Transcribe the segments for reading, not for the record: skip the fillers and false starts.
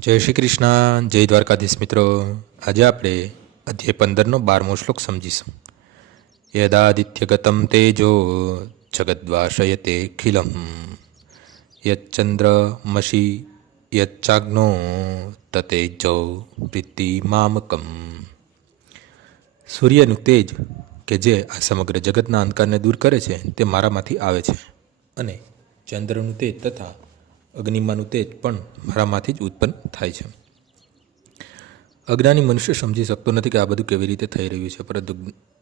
જય શ્રી કૃષ્ણ, જય દ્વારકાધીશ મિત્રો. આજે આપણે અધ્યાય 15નો 12મો શ્લોક સમજીશું. યદાદિત્યગતમ તેજો જગદ્વાશયતે ખિલમ યચ્ચંદ્રમસી યચ્ચાગ્નો તતેજો પ્રીતિ મામકમ. સૂર્યનું તેજ કે જે આ સમગ્ર જગતના અંધકારને દૂર કરે છે તે મારામાંથી આવે છે, અને ચંદ્રનું તેજ તથા અગ્નિમાનું તેજ પણ મારામાંથી જ ઉત્પન્ન થાય છે. અજ્ઞાની મનુષ્ય સમજી શકતો નથી કે આ બધું કેવી રીતે થઈ રહ્યું છે, પરંતુ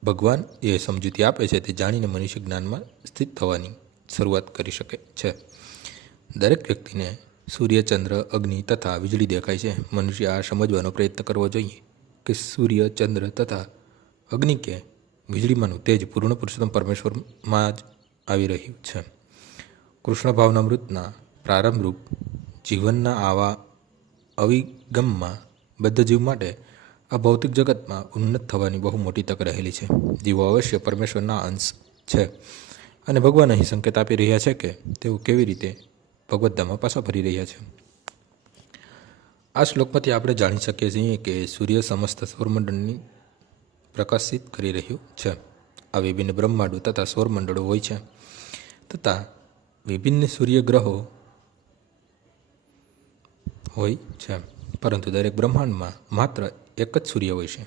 ભગવાન એ સમજૂતી આપે છે તે જાણીને મનુષ્ય જ્ઞાનમાં સ્થિત થવાની શરૂઆત કરી શકે છે. દરેક વ્યક્તિને સૂર્ય, ચંદ્ર, અગ્નિ તથા વીજળી દેખાય છે. મનુષ્ય આ સમજવાનો પ્રયત્ન કરવો જોઈએ કે સૂર્ય, ચંદ્ર તથા અગ્નિ કે વીજળીમાંનું તેજ પૂર્ણ પુરુષોત્તમ પરમેશ્વરમાં જ આવી રહ્યું છે. કૃષ્ણ ભાવનામૃતના પ્રારંભરૂપ જીવનના આવા અવિગમમાં બદ્ધ જીવ માટે આ ભૌતિક જગતમાં ઉન્નત થવાની બહુ મોટી તક રહેલી છે. જીવો અવશ્ય પરમેશ્વરના અંશ છે, અને ભગવાન અહીં સંકેત આપી રહ્યા છે કે તેઓ કેવી રીતે ભગવદ્ધામમાં પાછા ફરી રહ્યા છે. આ શ્લોકમાંથી આપણે જાણી શકીએ છીએ કે સૂર્ય સમસ્ત સૌરમંડળની પ્રકાશિત કરી રહ્યું છે. આ વિભિન્ન બ્રહ્માંડો તથા સૌરમંડળો હોય છે, તથા વિભિન્ન સૂર્યગ્રહો હોય છે, પરંતુ દરેક બ્રહ્માંડમાં માત્ર એક જ સૂર્ય હોય છે.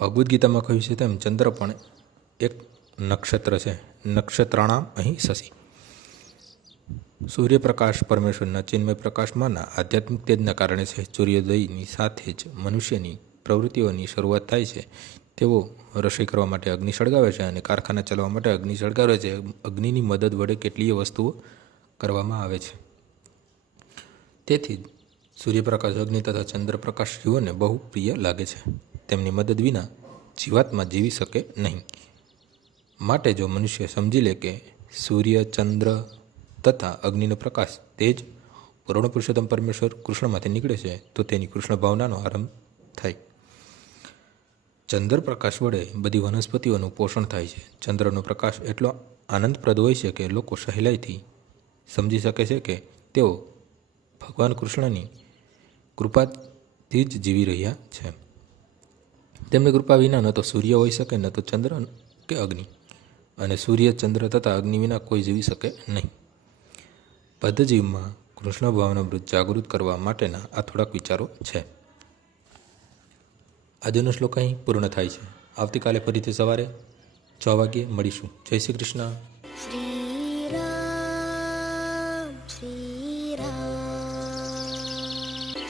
ભગવદ્ ગીતામાં કહ્યું છે તેમ ચંદ્ર પણ એક નક્ષત્ર છે. નક્ષત્રાણામ અહીં શશી. સૂર્યપ્રકાશ પરમેશ્વરના ચિન્મય પ્રકાશમાંના આધ્યાત્મિક તેજના કારણે છે. સૂર્યોદયની સાથે જ મનુષ્યની પ્રવૃત્તિઓની શરૂઆત થાય છે. તેઓ રસોઈ કરવા માટે અગ્નિ સળગાવે છે અને કારખાના ચલાવવા માટે અગ્નિ સળગાવે છે. અગ્નિની મદદ વડે કેટલીય વસ્તુઓ કરવામાં આવે છે. તેથી સૂર્યપ્રકાશ, અગ્નિ તથા ચંદ્રપ્રકાશ જીવોને બહુ પ્રિય લાગે છે. તેમની મદદ વિના જીવાત્મા જીવી શકે નહીં. માટે જો મનુષ્ય સમજી લે કે સૂર્ય, ચંદ્ર તથા અગ્નિનો પ્રકાશ તેજ પૂર્ણ પુરુષોત્તમ પરમેશ્વર કૃષ્ણમાંથી નીકળે છે, તો તેની કૃષ્ણ ભાવનાનો આરંભ થાય. ચંદ્ર પ્રકાશ વડે બધી વનસ્પતિઓનું પોષણ થાય છે. ચંદ્રનો પ્રકાશ એટલો આનંદપ્રદ હોય છે કે લોકો સહેલાઈથી સમજી શકે છે કે તેઓ ભગવાન કૃષ્ણની કૃપાથી જ જીવી રહ્યા છે. તેમની કૃપા વિના ન તો સૂર્ય હોઈ શકે, ન તો ચંદ્ર કે અગ્નિ, અને સૂર્ય, ચંદ્ર તથા અગ્નિ વિના કોઈ જીવી શકે નહીં. બદ્ધ જીવમાં કૃષ્ણ ભાવનામૃત જાગૃત કરવા માટેના આ થોડાક વિચારો છે. આજનો શ્લોક અહીં પૂર્ણ થાય છે. આવતીકાલે ફરીથી સવારે 6 વાગ્યે મળીશું. જય શ્રી કૃષ્ણ.